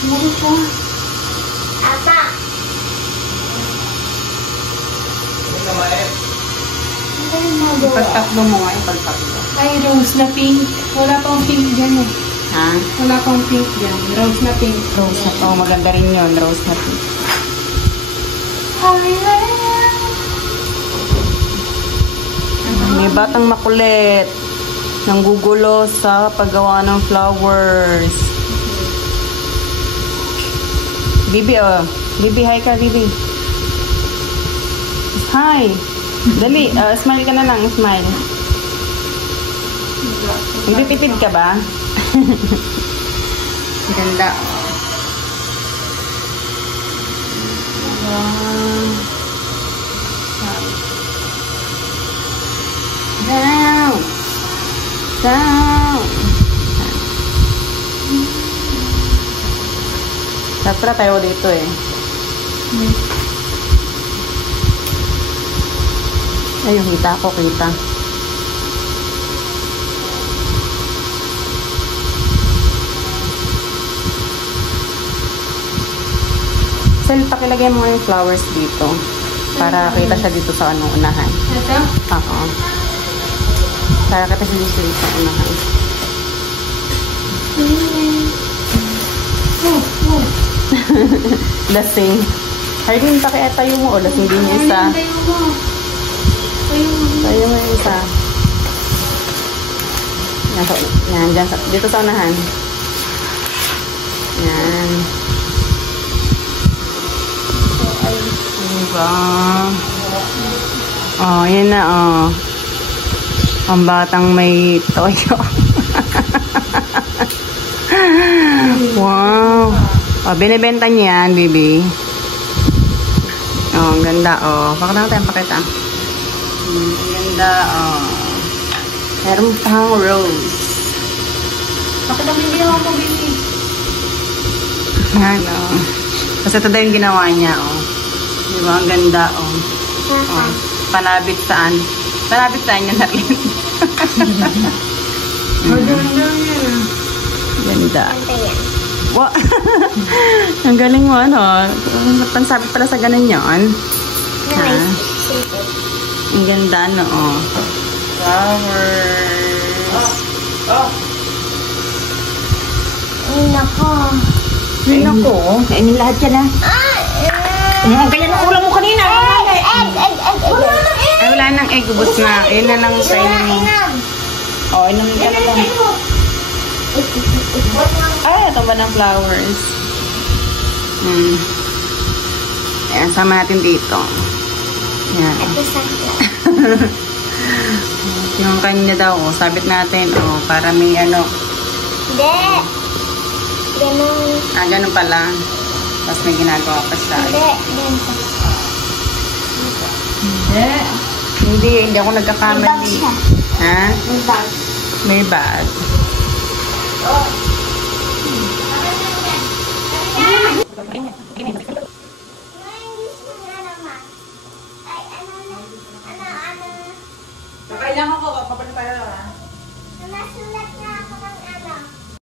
Meron po. Ata. Pagtakbo mo nga, pagtakbo. Ay, rose na pink. Wala pang pink dyan eh. Ha? Wala pang pink dyan. Rose na pink. Rose na. Oh, maganda rin yun. Rose na pink. May batang makulit. Nanggugulo sa paggawa ng flowers. Bibi, oh. Bibi, hi ka, Bibi. Hi. Dali, smile ka na lang. Smile. Nagtitipid ka ba? Ganda. Wow. Down. Down. Dapat tayo dito eh. Ayun, kita ako, kita. Sel, pakilagay mo yung flowers dito. Para kita siya dito sa unahan. Ito? Oo. Para kita siya dito sa unahan. Lasing. Hardin, tayo mo o lasing din yung isa. Tayo mo. Tayo mo yung isa. Yan, dyan. Dito sa unahan. Yan. Diba? Oh, yan na, oh. Ang batang may toyo. Wow. Oh, binibenta niya yan, baby. Oh, ang ganda, oh. Pakita natin, pakita. Ang ganda, oh. Meron pang rose. Pakita mo yung mo, baby. Yan, oh. Kasi ito daw yung ginawa niya, oh. Diba? Ang ganda, oh. Oh. Panabit saan? Panabit saan niya natin? Maganda yan. Ganda. Wow. Ang galing mo, ano? Pansabit pala sa ganun yun. Ha? Ang ganda, no? Oh. Flowers. Ay, nako. Ay, nako. Kainin lahat yan, ha? Ang ganyan ang ulam mo kanina. Ay, wala nang egg. Ubus na. Ayun na lang kainin mo. Oh, inom ka na lang. Ay, ito ba ng flowers? Ayan, sama natin dito. Ayan. Yung kanya daw, oh, sabit natin, oh, para may ano. Hindi. Ganun. Ah, ganun pala. Tapos may ginagawa pa siya. Hindi ako nagkakamali. May bag siya. Ha? May bag. May bag. Oh.